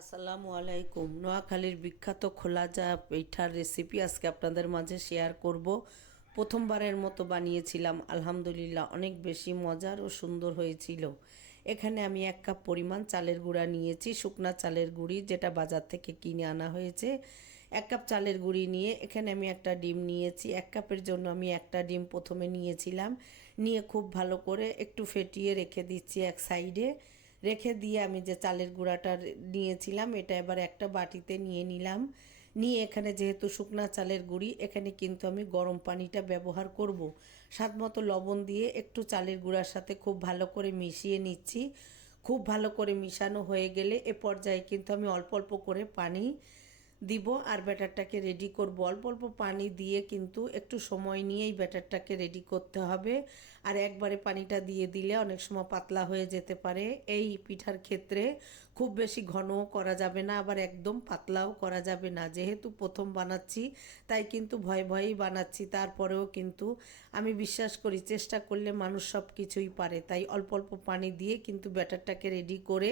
আসসালামু আলাইকুম। নোয়াখালীর বিখ্যাত খোলা যা পিঠার রেসিপি আজকে আপনাদের মাঝে শেয়ার করব। প্রথমবারের মতো বানিয়েছিলাম, আলহামদুলিল্লাহ অনেক বেশি মজার ও সুন্দর হয়েছিল। এখানে আমি এক কাপ পরিমাণ চালের গুঁড়া নিয়েছি, শুকনা চালের গুঁড়ি যেটা বাজার থেকে কিনে আনা হয়েছে। এক কাপ চালের গুঁড়ি নিয়ে এখানে আমি একটা ডিম নিয়েছি, এক কাপের জন্য আমি একটা ডিম প্রথমে নিয়েছিলাম। নিয়ে খুব ভালো করে একটু ফেটিয়ে রেখে দিচ্ছি এক সাইডে। রেখে দিয়ে আমি যে চালের গুঁড়াটা নিয়েছিলাম, এটা এবার একটা বাটিতে নিয়ে নিলাম নিয়ে এখানে যেহেতু শুকনা চালের গুঁড়ি, এখানে কিন্তু আমি গরম পানিটা ব্যবহার করব। স্বাদ মতো লবণ দিয়ে একটু চালের গুঁড়ার সাথে খুব ভালো করে মিশিয়ে নিচ্ছি খুব ভালো করে মিশানো হয়ে গেলে এ পর্যায়ে কিন্তু আমি অল্প অল্প করে পানি দিব আর ব্যাটারটাকে রেডি করব। অল্প অল্প পানি দিয়ে কিন্তু একটু সময় নিয়েই ব্যাটারটাকে রেডি করতে হবে। আর একবারে পানিটা দিয়ে দিলে অনেক সময় পাতলা হয়ে যেতে পারে। এই পিঠার ক্ষেত্রে খুব বেশি ঘনও করা যাবে না, আবার একদম পাতলাও করা যাবে না। যেহেতু প্রথম বানাচ্ছি, তাই কিন্তু ভয়ে ভয়েই বানাচ্ছি। তারপরেও কিন্তু আমি বিশ্বাস করি চেষ্টা করলে মানুষ সব কিছুই পারে। তাই অল্প অল্প পানি দিয়ে কিন্তু ব্যাটারটাকে রেডি করে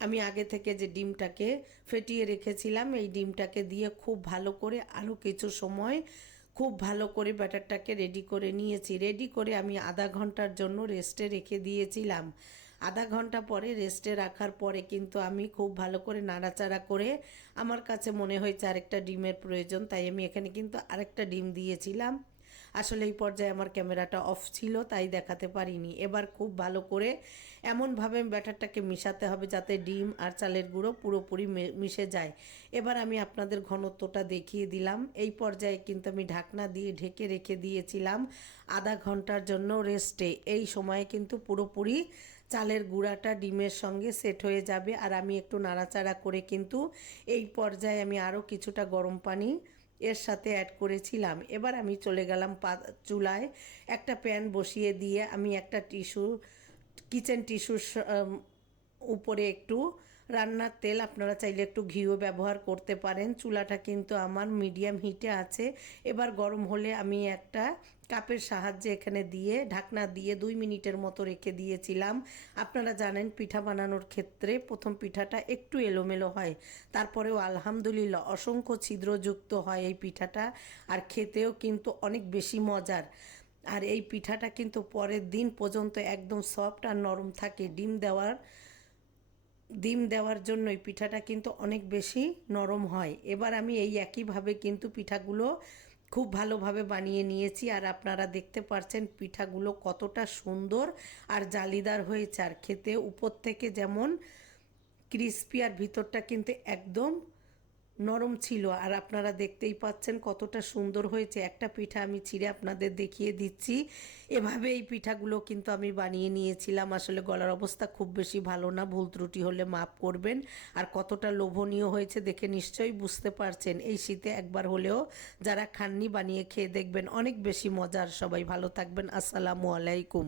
আমি আগে থেকে যে ডিমটাকে ফেটিয়ে রেখেছিলাম, এই ডিমটাকে দিয়ে খুব ভালো করে আরও কিছু সময় খুব ভালো করে ব্যাটারটাকে রেডি করে নিয়েছি। রেডি করে আমি আধা ঘণ্টার জন্য রেস্টে রেখে দিয়েছিলাম। আধা ঘণ্টা পরে রেস্টে রাখার পরে কিন্তু আমি খুব ভালো করে নাড়াচাড়া করে আমার কাছে মনে হয়েছে আরেকটা ডিমের প্রয়োজন, তাই আমি এখানে কিন্তু আরেকটা ডিম দিয়েছিলাম। আসলে এই পর্যায়ে আমার ক্যামেরাটা অফ ছিল, তাই দেখাতে পারিনি। এবার খুব ভালো করে এমনভাবে ব্যাটারটাকে মিশাতে হবে যাতে ডিম আর চালের গুঁড়ো পুরোপুরি মিশে যায়। এবার আমি আপনাদের ঘনত্বটা দেখিয়ে দিলাম। এই পর্যায়ে কিন্তু আমি ঢাকনা দিয়ে ঢেকে রেখে দিয়েছিলাম আধা ঘণ্টার জন্য রেস্টে এই সময়ে কিন্তু পুরোপুরি চালের গুঁড়াটা ডিমের সঙ্গে সেট হয়ে যাবে। আর আমি একটু নাড়াচাড়া করে কিন্তু এই পর্যায়ে আমি আরও কিছুটা গরম পানি এর সাথে অ্যাড করেছিলাম। এবার আমি চলে গেলাম পা, চুলায়। একটা প্যান বসিয়ে দিয়ে আমি একটা টিস্যু কিচেন টিস্যুর উপরে একটু রান্নার তেল আপনারা চাইলে একটু ঘিও ব্যবহার করতে পারেন। চুলাটা কিন্তু আমার মিডিয়াম হিটে আছে। এবার গরম হলে আমি একটা কাপের সাহায্যে এখানে দিয়ে ঢাকনা দিয়ে দুই মিনিটের মতো রেখে দিয়েছিলাম। আপনারা জানেন পিঠা বানানোর ক্ষেত্রে প্রথম পিঠাটা একটু এলোমেলো হয়, তারপরেও আলহামদুলিল্লাহ অসংখ্য ছিদ্রযুক্ত হয় এই পিঠাটা আর খেতেও কিন্তু অনেক বেশি মজার। আর এই পিঠাটা কিন্তু পরের দিন পর্যন্ত একদম সফট আর নরম থাকে। ডিম দেওয়ার ডিম দেওয়ার জন্যই পিঠাটা কিন্তু অনেক বেশি নরম হয়। এবার আমি এই একইভাবে কিন্তু পিঠাগুলো খুব ভালোভাবে বানিয়ে নিয়েছি আর আপনারা দেখতে পারছেন পিঠাগুলো কতটা সুন্দর আর জালিদার হয়েছে। আর খেতে উপর থেকে যেমন ক্রিস্পি আর ভিতরটা কিন্তু একদম নরম ছিল আর আপনারা দেখতেই পাচ্ছেন কতটা সুন্দর হয়েছে। একটা পিঠা আমি ছিঁড়ে আপনাদের দেখিয়ে দিচ্ছি। এভাবে এই পিঠাগুলো কিন্তু আমি বানিয়ে নিয়েছিলাম। আসলে গলার অবস্থা খুব বেশি ভালো না, ভুল ত্রুটি হলে মাপ করবেন। আর কতটা লোভনীয় হয়েছে দেখে নিশ্চয়ই বুঝতে পারছেন। এই শীতে একবার হলেও যারা খাননি বানিয়ে খেয়ে দেখবেন, অনেক বেশি মজার। সবাই ভালো থাকবেন। আসসালামু আলাইকুম।